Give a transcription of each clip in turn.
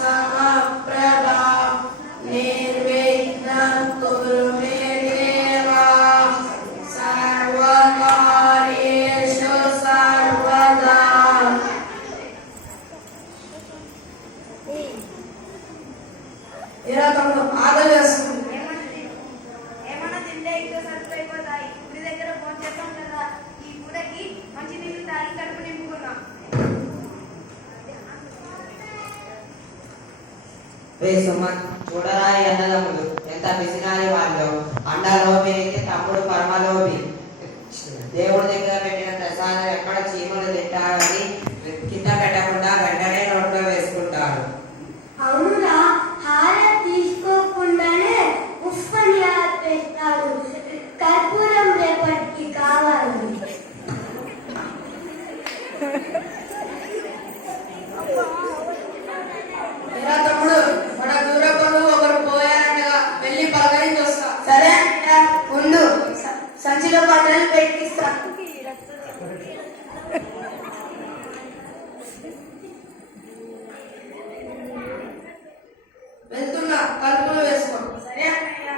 సమప్రభా నిర్విఘ్నం కురు మే దేవ సర్వకార్యేషు సర్వదా. ఇలా తమ్ముడు ఆదరణ చేస్తుంది. ఏమన్నా తింటే ఇంట్లో సరిపోతాయి. గుడి దగ్గర ఫోన్ చేస్తాం కదా, ఈ పూటకి మంచి నీళ్ళు తాగి కడుపు నింపుకున్నాం. సుమన్ చూడరా అన్నదమ్ములు ఎంత పిసినాలి వాళ్ళు. అండ లోబి అయితే తమ్ముడు పరమలోబి. దేవుడి దగ్గర పెట్టిన ప్రసాదం ఎక్కడ చీమలు తింటారని కింద పెట్టకుండా వెంటనే నోట్లో వేసుకుంటారు. అవునా, హార తీసుకోకుండానే ఉఫ్ఫని ఆపేస్తాడు. కర్పూరం రేపటికి కావాలి. ఇలా తమ్ముడు మన దూరపడు ఒకరు పోయారంటగా, వెళ్ళి పలకరించి వస్తా. సరే ఉండు, సంచిలో బట్టలు పెట్టిస్తా. వెళ్తున్నా, కలుపులు వేసుకో. సరే అన్నయ్య.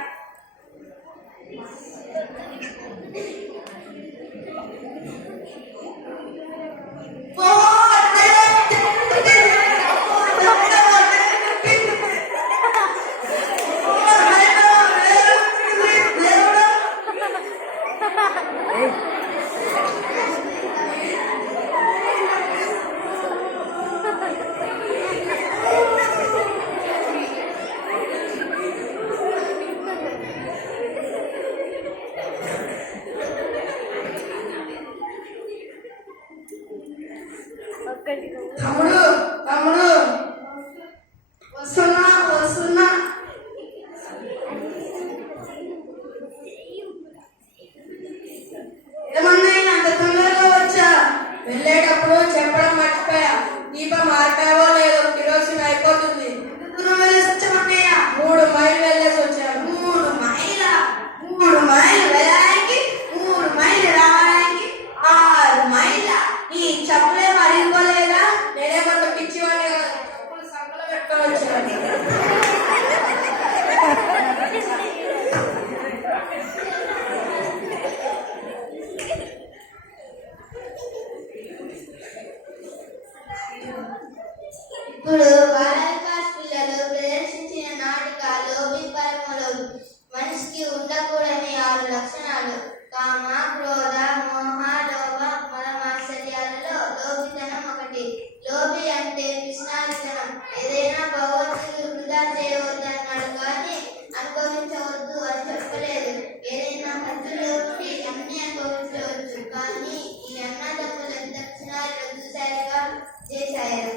తమ్ముడు తమ్ముడు వస్తున్నా వస్తున్నా. ఏమన్నా అంత తొందరగా వచ్చా? వెళ్ళేటప్పుడు చెప్పడం మర్చిపోయా. దీపం మార్పావో లేదో, కిరోసిన్ అయిపోతుంది. దూరం వెళ్ళేసి వచ్చామన్నయ్య. 3 మైళ్ళు వెళ్ళేసి వచ్చాను. 3 మైళ్ళ? 3 మైళ్ళు వెళ్ళడానికి, 3 మైళ్ళు రావడానికి, 6 మైళ్ళ. ఈ చెప్పులే మరిగిపోలేదా? నేనేమంత పిచ్చివాడిని కాదు. చెప్పులు సంకలో పెట్టుకొని వచ్చాను. ఇప్పుడు బాలవికాస్ పిల్లలు ప్రదర్శించిన నాటకాలు విపరములు. మనిషికి ఉండకూడని 6 లక్షణాలు. కామ, క్రోధ, మోహ, లోభ, మలమాత్సర్యాలలో లోభితనం ఒకటి. లోభి అంటే పిసినారితనం. ఏదైనా భగవంతుడు వృధా చేయవద్దన్నాడు కానీ అనుభవించవద్దు అని చెప్పలేదు. ఏదైనా హద్దులో ఉండి అన్ని అనుభవించవచ్చు, కానీ ఈ అన్నదమ్ముల దక్షిణాలు చూశారుగా చేశారు.